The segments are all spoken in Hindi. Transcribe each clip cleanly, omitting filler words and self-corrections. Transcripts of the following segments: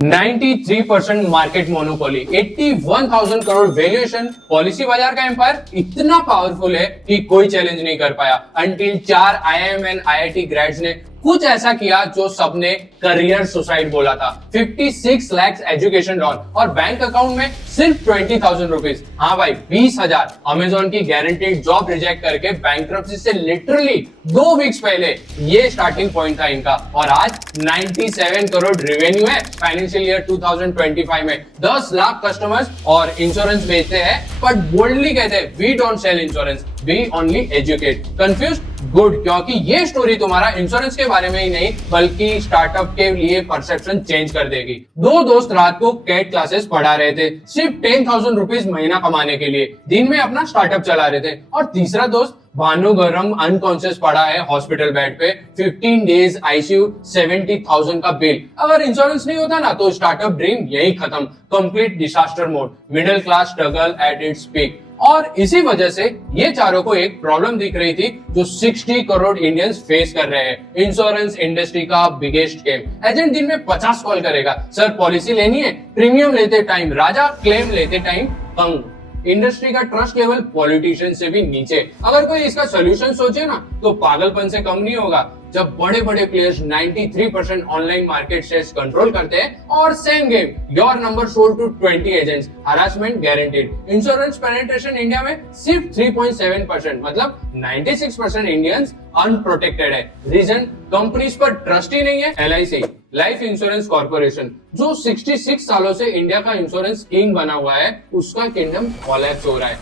93% market monopoly, 81,000 crore valuation, policy बाजार का एम्पायर इतना पावरफुल है कि कोई चैलेंज नहीं कर पाया until 4 IIM and IIT grades ने कुछ ऐसा किया जो सबने करियर सुसाइड बोला था। 56 लाख एजुकेशन लोन और बैंक अकाउंट में सिर्फ 20,000 रुपीज। हाँ भाई, 20,000। अमेजोन की गारंटीड जॉब रिजेक्ट करके बैंक्रप्सी से लिटरली 2 वीक्स पहले ये स्टार्टिंग पॉइंट था इनका, और आज 97 करोड़ रेवेन्यू है फाइनेंशियल ईयर 2025 में। 10 लाख कस्टमर्स और इंश्योरेंस बेचते हैं, बट बोल्डली कहते हैं we don't sell insurance, we only educate. Confuse? Good, क्योंकि ये स्टोरी तुम्हारा इंश्योरेंस के बारे में ही नहीं बल्कि स्टार्टअप के लिए परसेप्शन चेंज कर देगी। 2 दोस्त रात को कैट क्लासेस पढ़ा रहे थे सिर्फ 10,000 रुपीज महीना कमाने के लिए, दिन में अपना स्टार्टअप चला रहे थे। और तीसरा दोस्त भानुगरम अनकॉन्शियस पड़ा है हॉस्पिटल बेड पे, 15 डेज ICU, 70,000 का बिल। अगर इंश्योरेंस नहीं होता ना तो स्टार्टअप ड्रीम यही खत्म, complete disaster mode, middle class struggle at its peak. और इसी वजह से ये चारों को एक प्रॉब्लम दिख रही थी जो 60 करोड़ इंडियंस फेस कर रहे हैं। इंश्योरेंस इंडस्ट्री का बिगेस्ट गेम। एजेंट दिन में 50 कॉल करेगा, सर पॉलिसी लेनी है, प्रीमियम लेते टाइम राजा, क्लेम लेते टाइम पंग। इंडस्ट्री का ट्रस्ट लेवल पॉलिटिशियन से भी नीचे। अगर कोई इसका सोल्यूशन सोचे ना तो पागलपन से कम नहीं होगा। जब बड़े बड़े players 93% online market shares control करते हैं और same game, your number sold to 20 agents, harassment guaranteed. Insurance penetration India में सिर्फ 3.7%, मतलब 96% इंडियंस अनप्रोटेक्टेड है। रीजन? कंपनीज पर ट्रस्ट ही नहीं है। LIC, लाइफ इंश्योरेंस कॉर्पोरेशन, जो 66 सालों से इंडिया का इंश्योरेंस किंग बना हुआ है, उसका किंगडम कोलैप्स हो रहा है।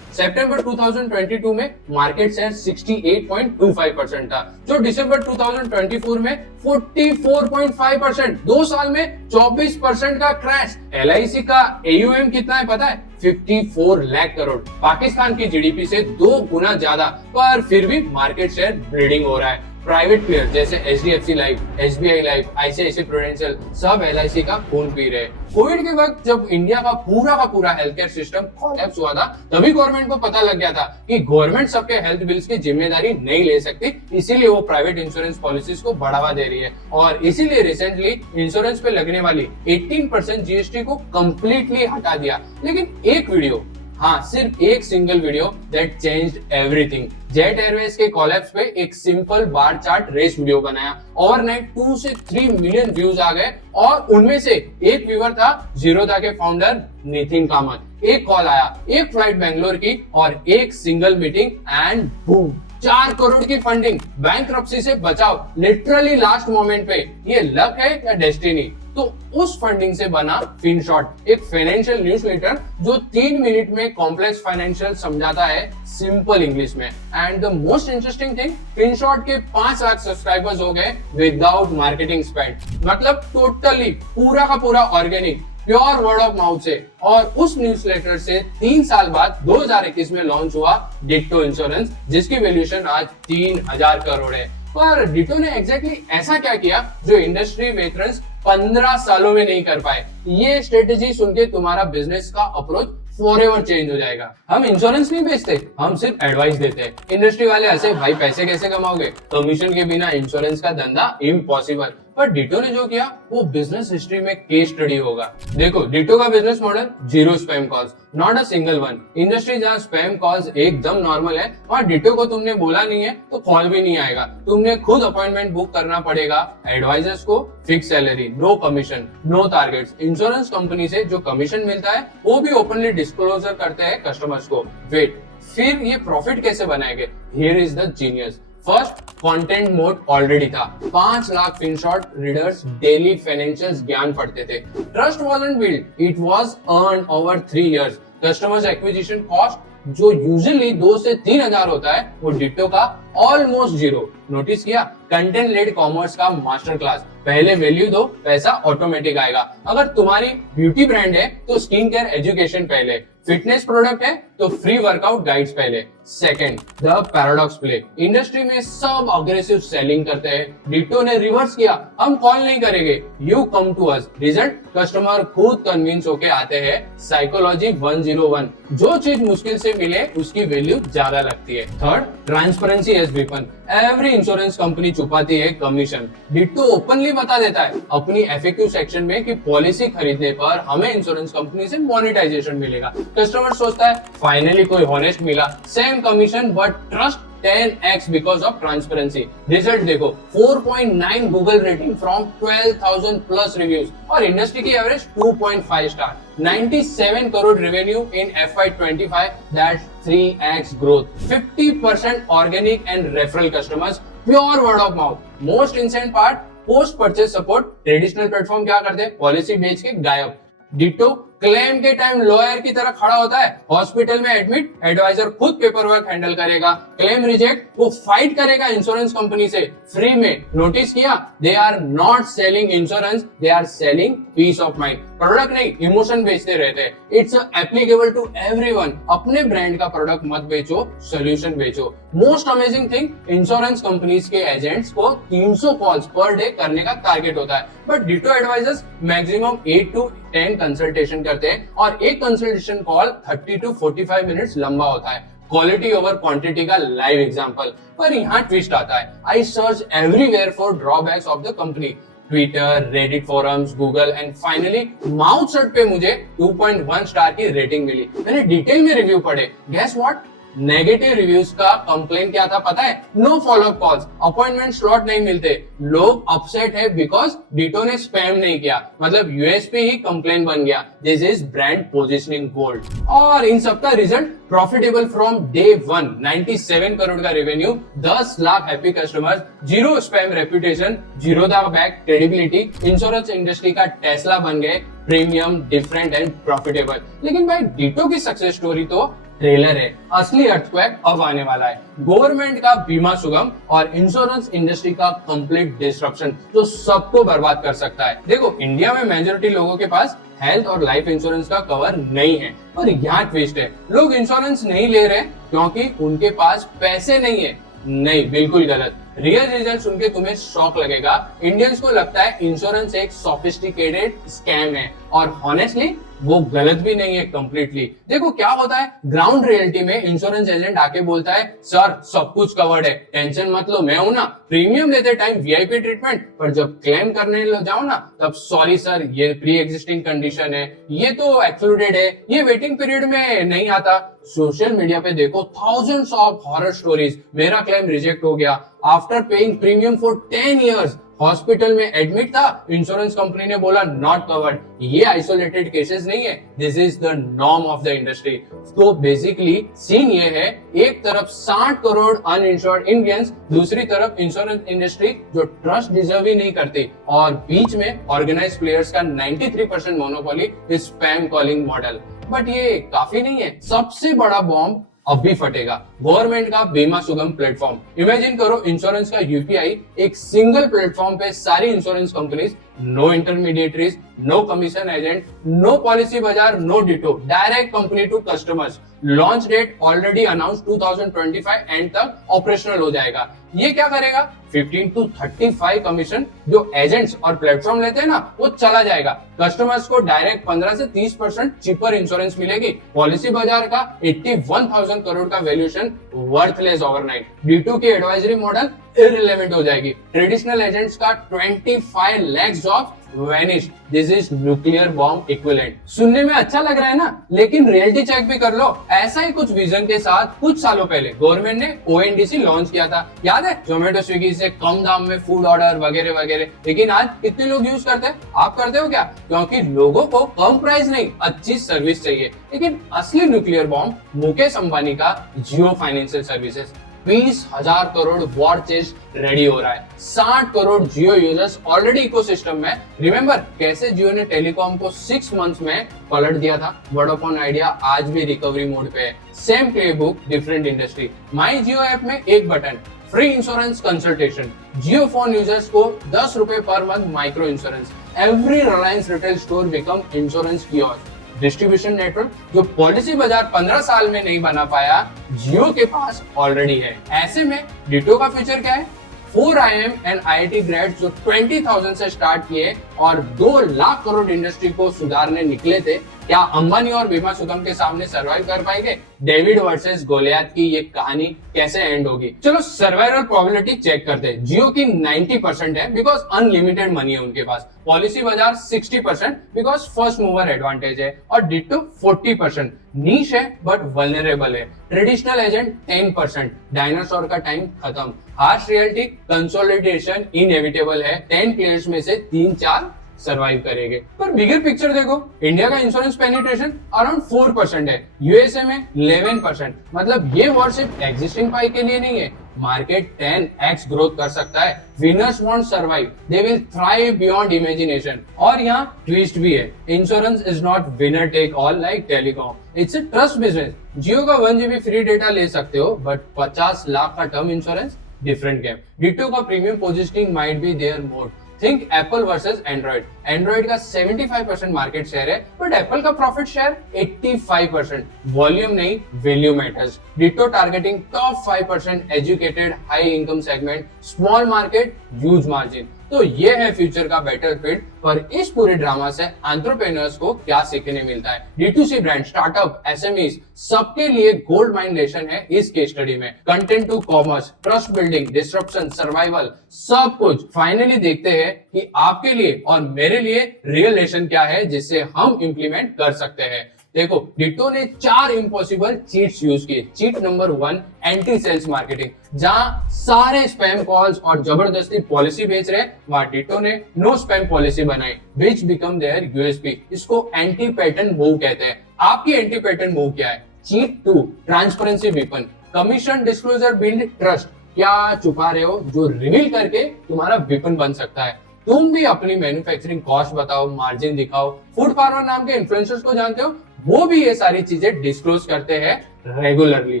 सितंबर 2022 में मार्केट शेयर 68.25% था, जो दिसंबर 2024 में 44.5%। 2 साल में 24% का क्रैश। LIC का AUM कितना है पता है? 54 लाख करोड़, पाकिस्तान की GDP से 2 गुना ज्यादा, पर फिर भी मार्केट शेयर ब्लीडिंग हो रहा है। प्राइवेट प्लेयर जैसे HDFC life, SBI life, ICICI prudential सब LIC का खून पी रहे। कोविड के वक्त जब इंडिया का पूरा हेल्थ केयर सिस्टम कोलैप्स हुआ था, तभी गवर्नमेंट को पता लग गया था कि गवर्नमेंट सबके हेल्थ बिल्स की जिम्मेदारी नहीं ले सकती, इसीलिए वो प्राइवेट इंश्योरेंस पॉलिसीज को बढ़ावा दे रही है। और इसीलिए रिसेंटली इंश्योरेंस पे लगने वाली 18% GST को कंप्लीटली हटा दिया। लेकिन एक वीडियो, हाँ सिर्फ एक single video that changed everything. Jet Airways के कोलैप्स पे एक simple bar chart race video बनाया। ओवरनाइट 2 से 3 मिलियन व्यूज आ गए, और उनमें से एक व्यूअर था जीरोधा के फाउंडर नितिन कामत। एक कॉल आया, एक फ्लाइट बेंगलोर की और एक single meeting, and boom, 4 crore की फंडिंग, बैंक्रप्सी से बचाव लिटरली लास्ट मोमेंट पे। ये लक है या डेस्टिनी? तो उस फंडिंग से बना फिनशॉट, एक फाइनेंशियल न्यूज़लेटर जो 3 मिनट में कॉम्प्लेक्स फाइनेंशियल समझाता है सिंपल इंग्लिश में। And the most interesting thing, Finshot के 5 लाख सब्सक्राइबर्स हो गए विदाउट मार्केटिंग स्पेंड, मतलब टोटली पूरा का पूरा organic, pure word of mouth से। और उस न्यूज़लेटर से 3 साल बाद 2021 में लॉन्च हुआ डिट्टो इंश्योरेंस, जिसकी वैल्यूएशन आज 3,000 करोड़ है। पर डिट्टो ने एग्जैक्टली ऐसा क्या किया जो इंडस्ट्री वेटरन्स 15 सालों में नहीं कर पाए? ये स्ट्रेटेजी सुन के तुम्हारा बिजनेस का अप्रोच फॉरएवर चेंज हो जाएगा। हम इंश्योरेंस नहीं बेचते, हम सिर्फ एडवाइस देते हैं। इंडस्ट्री वाले ऐसे, भाई पैसे कैसे कमाओगे? कमीशन के बिना इंश्योरेंस का धंधा इम्पॉसिबल। पर डिटो ने जो किया वो बिजनेस हिस्ट्री में केस स्टडी होगा। देखो, डिटो का business model, 0 spam calls, not a single one. Industry जहाँ स्पैम कॉल्स एकदम नॉर्मल है, वहाँ डिटो को तुमने बोला नहीं है तो कॉल भी नहीं आएगा। तुमने खुद अपॉइंटमेंट बुक करना पड़ेगा। एडवाइजर्स को fix salary, no commission, no targets. Insurance company से जो कमीशन मिलता है वो भी ओपनली डिस्क्लोजर करते हैं कस्टमर्स को। वेट, फिर ये प्रॉफिट कैसे बनाएंगे? Here is the genius. First, content mode already था। 5 लाख फिनशॉट रीडर्स डेली फाइनेंशियल ज्ञान पढ़ते थे। Trust wasn't build, it was earn over 3 years. Customers acquisition cost जो यूजुअली 2 से 3 हजार होता है, वो डिट्टो का ऑलमोस्ट 0। नोटिस किया? कंटेंट लेड कॉमर्स का मास्टर क्लास। पहले वैल्यू दो, पैसा ऑटोमेटिक आएगा। अगर तुम्हारी ब्यूटी ब्रांड है तो स्किन केयर एजुकेशन पहले, फिटनेस प्रोडक्ट है तो फ्री वर्कआउट गाइड्स पहले, second, the paradox play. Industry में सब अग्रेसिव सेलिंग करते हैं, डिटो ने रिवर्स किया, हम कॉल नहीं करेंगे, you come to us. Result, customer खुद कन्विंस होके आते हैं। साइकोलॉजी 101, जो चीज मुश्किल से मिले उसकी वैल्यू ज्यादा लगती है। Third, transparency as weapon. Every insurance company छुपाती है कमीशन, डिटो ओपनली बता देता है अपनी FAQ सेक्शन में कि पॉलिसी खरीदने पर हमें इंश्योरेंस कंपनी से मोनेटाइजेशन मिलेगा। कस्टमर सोचता है फाइनली कोई हॉनेस्ट मिला, same commission but trust 10x because of transparency। Result देखो, 4.9 Google rating from 12,000 plus reviews और इंडस्ट्री की average 2.5 star. 97 crore revenue in FY25, that's 3x growth. 50% organic and referral customers, pure word of mouth. Most insane part, post purchase support. Traditional platform क्या करते हैं, पॉलिसी बेच के गायब। डिटो क्लेम के टाइम लॉयर की तरह खड़ा होता है, हॉस्पिटल में एडमिट, एडवाइजर खुद पेपर वर्क हैंडल करेगा। क्लेम रिजेक्ट, वो फाइट करेगा इंश्योरेंस कंपनी से फ्री में। नोटिस किया, they are not selling insurance, they are selling peace of mind. Product नहीं, इमोशन बेचते रहते हैं। It's applicable to everyone. अपने ब्रांड का प्रोडक्ट मत बेचो, सोल्यूशन बेचो। Most amazing thing, insurance companies के एजेंट्स को 300 कॉल्स पर डे करने का टारगेट होता है, but Ditto advisors maximum 8 to 10 consultation करते हैं और एक कंसल्टेशन कॉल 30 to 45 मिनट्स लंबा होता है। क्वालिटी ओवर क्वांटिटी का लाइव एग्जांपल। पर यहाँ ट्विस्ट आता है, I search everywhere for drawbacks of the company, Twitter, Reddit forums, Google and finally mouth shut पे मुझे 2.1 स्टार की रेटिंग मिली। मैंने डिटेल में रिव्यू पढ़े, गेस व्हाट, नेगेटिव रिव्यूज का कंप्लेन क्या था पता है, no follow up calls, appointment slot नहीं मिलते। लोग अपसेट है बिकॉज डिटो ने स्पैम नहीं किया, मतलब यूएसपी ही कंप्लेन बन गया। This is brand positioning gold. और इन सब का रिजल्ट, प्रॉफिटेबल फ्रॉम डे 1, 97 करोड़ का revenue, 10 lakh happy customers, 0 spam reputation, 0 the back credibility. Insurance industry का टेस्ला बन गए, प्रीमियम, डिफरेंट एंड प्रॉफिटेबल। लेकिन भाई डिटो की सक्सेस स्टोरी तो ट्रेलर है, असली अर्थक्वेक अब आने वाला है। गवर्नमेंट का बीमा सुगम और इंश्योरेंस इंडस्ट्री का कंप्लीट डिस्ट्रप्शन जो सबको बर्बाद कर सकता है। देखो, इंडिया में मेजोरिटी लोगों के पास हेल्थ और लाइफ इंश्योरेंस का कवर नहीं है, और यहाँ ट्विस्ट है, लोग इंश्योरेंस नहीं ले रहे क्योंकि उनके पास पैसे नहीं है। नहीं, बिल्कुल गलत। रियल रिजल्ट सुन के तुम्हें शॉक लगेगा। इंडियंस को लगता है इंश्योरेंस एक सोफिस्टिकेटेड स्कैम है, और हॉनेस्टली वो गलत भी नहीं है कंप्लीटली। देखो क्या होता है, ग्राउंड रियलिटी में इंश्योरेंस एजेंट आके बोलता है, सर सब कुछ कवर्ड है, टेंशन मत लो, मैं हूं ना। प्रीमियम लेते टाइम VIP ट्रीटमेंट, पर जब क्लेम करने जाओ ना, तब सॉरी सर, ये प्री एग्जिस्टिंग कंडीशन है, ये तो एक्सक्लूडेड है, ये वेटिंग पीरियड में नहीं आता। सोशल मीडिया पे देखो थाउजेंड्स ऑफ हॉरर स्टोरीज, मेरा क्लेम रिजेक्ट हो गया after paying premium for 10 years, hospital में एडमिट था, इंश्योरेंस कंपनी ने बोला नॉट कवर्ड। ये आइसोलेटेड केसेस नहीं है, this is the norm of the industry. तो बेसिकली सीन ये है, एक तरफ 60 करोड़ अनइंश्योर्ड इंडियंस, दूसरी तरफ इंश्योरेंस इंडस्ट्री जो ट्रस्ट डिजर्व ही नहीं करती, और बीच में ऑर्गेनाइज्ड प्लेयर्स का 93% monopoly, is spam calling model. But ये काफी नहीं है, सबसे बड़ा बॉम्ब अभी फटेगा, गवर्नमेंट का बीमा सुगम प्लेटफॉर्म। इमेजिन करो, इंश्योरेंस का UPI, एक सिंगल प्लेटफॉर्म पे सारी insurance companies, no intermediaries, no commission agent, no Policybazaar, no Ditto, direct company to customers. Launch date already announce 2025 एंड तक ऑपरेशनल हो जाएगा। ये क्या करेगा, 15 to 35 कमीशन जो एजेंट्स और प्लेटफॉर्म लेते हैं ना, वो चला जाएगा। कस्टमर्स को डायरेक्ट 15 से 30% चीपर इंश्योरेंस मिलेगी। पॉलिसी बाजार का 81,000 करोड़ का वैल्यूएशन वर्थलेस ओवरनाइट। डिटो की एडवाइजरी मॉडल इररिलेवेंट हो जाएगी। ट्रेडिशनल एजेंट्स का 25 lakh jobs vanish. This is nuclear bomb equivalent. सुनने में अच्छा लग रहा है ना, लेकिन रियलिटी चेक भी कर लो। ऐसा ही कुछ विजन के साथ कुछ सालों पहले गवर्नमेंट ने ONDC लॉन्च किया था, याद है, जोमेटो स्विगी से कम दाम में फूड ऑर्डर वगैरह वगैरह। लेकिन आज कितने लोग यूज करते हैं, आप करते हो क्या? क्योंकि लोगों को कम प्राइस नहीं, अच्छी सर्विस चाहिए। लेकिन असली न्यूक्लियर बॉम्ब मुकेश अंबानी का जियो फाइनेंशियल सर्विसेज। 20,000 करोड़ वॉर चेस्ट रेडी हो रहा है। 60 करोड़ जियो यूजर्स ऑलरेडी इकोसिस्टम में। रिमेंबर कैसे जियो ने टेलीकॉम को 6 मंथ्स में पलट दिया था? वोडाफोन आइडिया आज भी रिकवरी मोड पे है। Same playbook, different industry. My Jio app में एक button, free insurance consultation. Jio phone users को 10 रुपए per month micro insurance. Every Reliance retail store become insurance kiosk. Distribution network जो पॉलिसी बाजार 15 साल में नहीं बना पाया, जियो के पास ऑलरेडी है। ऐसे में डिटो का फ्यूचर क्या है? 4 IIM एंड IIT ग्रेड जो 20,000 से स्टार्ट किए और 2 लाख करोड़ इंडस्ट्री को सुधारने निकले थे, क्या अंबानी और बीमा सुगम के सामने सर्वाइव कर पाएंगे? डेविड वर्सेस गोलियत की ये कहानी कैसे एंड होगी? चलो सर्वाइवल प्रोबेबिलिटी चेक करते हैं। जियो की 90% है बिकॉज अनलिमिटेड मनी है उनके पास। पॉलिसी बाजार 60% बिकॉज फर्स्ट मूवर एडवांटेज है, और डिटो 40%। नीश है बट वल्नरेबल है। Traditional agent 10%। डायनासोर का टाइम खत्म। हार्श रियलिटी कंसोलिडेशन इनएविटेबल है। 10 प्लेयर्स में से 3-4 सर्वाइव करेंगे। पर बिगर पिक्चर देखो, इंडिया का इंश्योरेंस पेनिट्रेशन अराउंड 4% है, यूएसए में 11%। मतलब ये वॉर सिर्फ एग्जिस्टिंग पाई के लिए नहीं है, मार्केट 10x ग्रोथ कर सकता है। Winners won't survive, they will thrive beyond imagination. और यहाँ ट्विस्ट भी है, insurance is not winner take all like telecom, it's a trust business. Jio का 1 GB फ्री डेटा ले सकते हो, बट 50 लाख का term insurance different game. Ditto का premium positioning might be their moat. Think Apple versus Android. Android का 75% मार्केट शेयर है, बट एप्पल का प्रॉफिट शेयर 85%। वॉल्यूम नहीं, value matters. Ditto targeting top 5% educated high income segment, small market, huge margin. तो ये है फ्यूचर का बैटलफील्ड। पर इस पूरे ड्रामा से एंटरप्रेन्योर्स को क्या सीखने मिलता है? D2C ब्रांड, स्टार्टअप, SMEs सबके लिए गोल्ड माइन लेसन है इस केस स्टडी में। Content to commerce, trust building, disruption, survival, सब कुछ फाइनली देखते हैं कि आपके लिए और मेरे लिए रियल लेसन क्या है जिससे हम इंप्लीमेंट कर सकते हैं। देखो, डिटो ने 4 इम्पॉसिबल चीट्स यूज किए। Cheat number 1, anti sales marketing. जहां सारे स्पैम कॉल्स और जबरदस्ती पॉलिसी बेच रहे, वहां डिटो ने नो स्पैम पॉलिसी बनाई, विच बिकम देयर USP। इसको एंटी पैटर्न मूव कहते हैं। आपकी एंटी पैटर्न मूव क्या है? Cheat 2, transparency weapon. Commission disclosure build trust. क्या छुपा रहे हो जो रिवील करके तुम्हारा वेपन बन सकता है? तुम भी अपनी मैन्युफैक्चरिंग कॉस्ट बताओ, मार्जिन दिखाओ। फूड फार्मर नाम के इन्फ्लुएंसर्स को जानते हो, वो भी ये सारी चीजें डिस्क्लोज करते हैं regularly.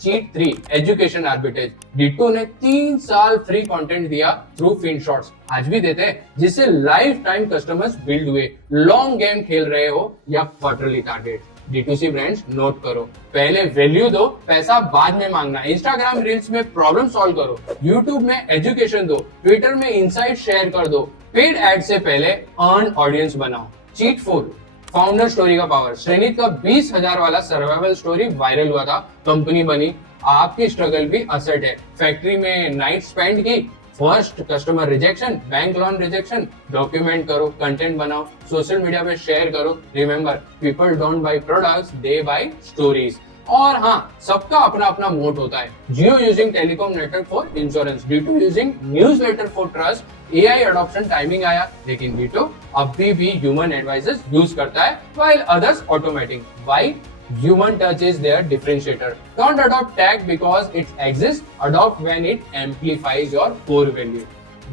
Cheat 3, education arbitrage. Ditto ने 3 साल फ्री कंटेंट दिया थ्रू फिन शॉर्ट्स, आज भी देते हैं, जिससे लाइफ टाइम कस्टमर्स बिल्ड हुए। लॉन्ग गेम खेल रहे हो या quarterly target? D2C brands note करो, पहले वैल्यू दो, पैसा बाद में मांगना। इंस्टाग्राम रील्स में प्रॉब्लम सॉल्व करो, यूट्यूब में एजुकेशन दो, ट्विटर में इनसाइट शेयर कर दो। पेड एड से पहले अर्न ऑडियंस बनाओ। चीट 4, फाउंडर स्टोरी का पावर। श्रीनित का 20,000 वाला सर्वाइवल स्टोरी वायरल हुआ था, कंपनी बनी। आपकी स्ट्रगल भी असेट है। फैक्ट्री में नाइट स्पेंड की, first customer rejection, bank loan rejection, document करो, कंटेंट बनाओ, सोशल मीडिया पे शेयर करो। Remember, people don't buy products, they buy stories. और हाँ, सबका अपना अपना मोड होता है। Jio using telecom network for insurance, Ditto using newsletter for trust. AI adoption timing आया, लेकिन डिटो अभी भी ह्यूमन एडवाइजर्स यूज करता है, while others automating. Why? Human touch is their differentiator. Don't adopt tech because it exists. Adopt when it amplifies your core value.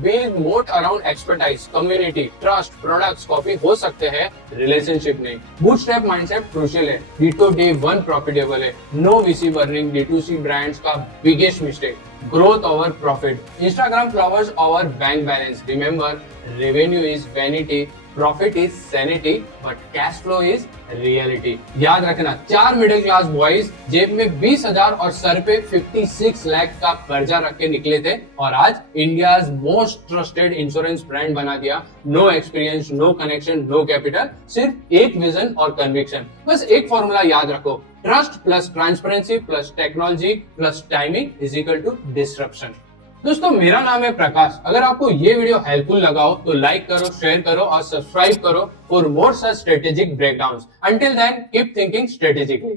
Build moat around expertise, community, trust, products. Copy हो सकते हैं, रिलेशनशिप नहीं। बूटस्ट्रैप माइंडसेट क्रूशियल है। डिटो डे 1 प्रॉफिटेबल है। No VC burning, D2C brands का biggest mistake. Growth over profit. Instagram followers over bank balance. Remember, revenue is vanity, profit is sanity, but cash flow is reality. याद रखना, 4 मिडिल क्लास बॉयज जेब में 20,000 और सर पे 56 लाख का कर्जा रख के निकले थे, और आज India most trusted insurance brand बना दिया। No experience, no connection, no capital, सिर्फ एक विजन और कन्विक्शन। बस एक फॉर्मूला याद रखो, trust plus transparency plus technology plus timing is equal to disruption. दोस्तों, मेरा नाम है प्रकाश। अगर आपको ये वीडियो हेल्पफुल लगा हो तो लाइक करो, शेयर करो और सब्सक्राइब करो for more such strategic breakdowns. Until then, keep thinking strategically.